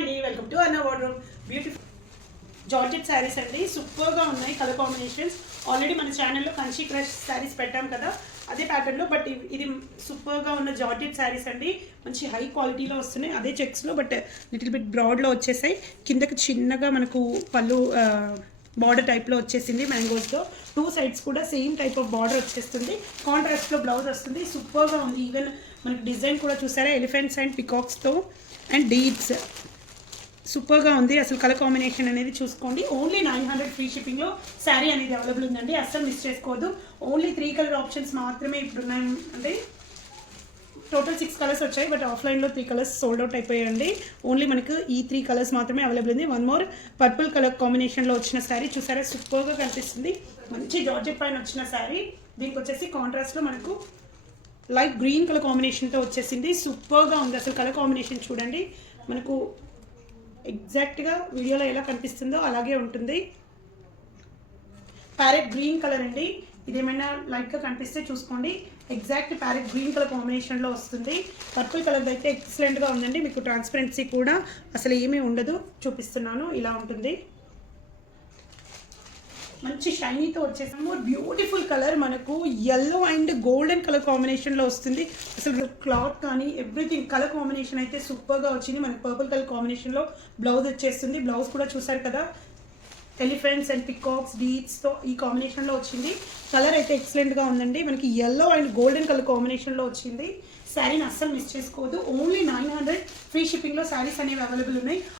అండి, welcome to అన్న wardrobe. Beautiful georgette saris అండి, సూపర్గా ఉన్నాయి కలర్ కాంబినేషన్స్. ఆల్రెడీ మన ఛానల్లో కంచి క్రష్ శారీస్ పెట్టాం కదా, అదే ప్యాటర్న్లో. బట్ ఇది సూపర్గా ఉన్న జార్జెట్ శారీస్ అండి, మంచి హై క్వాలిటీలో వస్తున్నాయి. అదే చెక్స్లో బట్ లిటిల్ బిట్ బ్రాడ్లో వచ్చేసాయి. కిందకి చిన్నగా మనకు పళ్ళు బార్డర్ టైప్లో వచ్చేసింది మ్యాంగోస్లో. టూ సైడ్స్ కూడా సేమ్ టైప్ ఆఫ్ బార్డర్ వచ్చేస్తుంది. కాంట్రాస్ట్లో బ్లౌజ్ వస్తుంది. సూపర్గా ఉంది. ఈవెన్ మనకి డిజైన్ కూడా చూసారా, ఎలిఫెంట్స్ అండ్ పికాక్స్తో అండ్ డీడ్స్. సూపర్గా ఉంది. అసలు కలర్ కాంబినేషన్ అనేది చూసుకోండి. ఓన్లీ 900 ఫ్రీ షిప్పింగ్లో శారీ అనేది అవైలబుల్ ఉందండి, అస్సలు మిస్ చేసుకోవద్దు. ఓన్లీ 3 కలర్ ఆప్షన్స్ మాత్రమే ఇప్పుడు ఉన్నాయి. అంటే టోటల్ 6 కలర్స్ వచ్చాయి, బట్ ఆఫ్లైన్లో 3 కలర్స్ సోల్డ్ అవుట్ అయిపోయాయండి. ఓన్లీ మనకు ఈ 3 కలర్స్ మాత్రమే అవైలబుల్ ఉంది. వన్ మోర్ పర్పుల్ కలర్ కాంబినేషన్లో వచ్చిన శారీ చూసారా, సూపర్గా కనిపిస్తుంది. మంచి జార్జెట్ పైన వచ్చిన శారీ. దీనికి వచ్చేసి కాంట్రాస్ట్లో మనకు లైట్ గ్రీన్ కలర్ కాంబినేషన్తో వచ్చేసింది. సూపర్గా ఉంది. అసలు కలర్ కాంబినేషన్ చూడండి, మనకు ఎగ్జాక్ట్గా వీడియోలో ఎలా కనిపిస్తుందో అలాగే ఉంటుంది. ప్యారెట్ గ్రీన్ కలర్ అండి, ఇదేమైనా లైట్గా కనిపిస్తే చూసుకోండి. ఎగ్జాక్ట్ ప్యారెట్ గ్రీన్ కలర్ కాంబినేషన్లో వస్తుంది. పర్పుల్ కలర్ అయితే ఎక్సలెంట్గా ఉందండి. మీకు ట్రాన్స్పరెన్సీ కూడా అసలు ఏమీ ఉండదు, చూపిస్తున్నాను. ఇలా ఉంటుంది. మంచి షైనీతో వచ్చేసాము. బ్యూటిఫుల్ కలర్, మనకు ఎల్లో అండ్ గోల్డెన్ కలర్ కాంబినేషన్లో వస్తుంది. అసలు క్లాత్ కానీ ఎవ్రీథింగ్ కలర్ కాంబినేషన్ అయితే సూపర్గా వచ్చింది. మనకు పర్పుల్ కలర్ కాంబినేషన్లో బ్లౌజ్ వచ్చేస్తుంది. బ్లౌజ్ కూడా చూసారు కదా, ఎలిఫెంట్స్ అండ్ పికాక్స్ డీడ్స్తో ఈ కాంబినేషన్లో వచ్చింది. కలర్ అయితే ఎక్సలెంట్గా ఉందండి. మనకి ఎల్లో అండ్ గోల్డెన్ కలర్ కాంబినేషన్లో వచ్చింది. శారీని అస్సలు మిస్ చేసుకోవద్దు. ఓన్లీ 900 ఫ్రీ షిప్పింగ్లో శారీస్ అనేవి అవైలబుల్ ఉన్నాయి.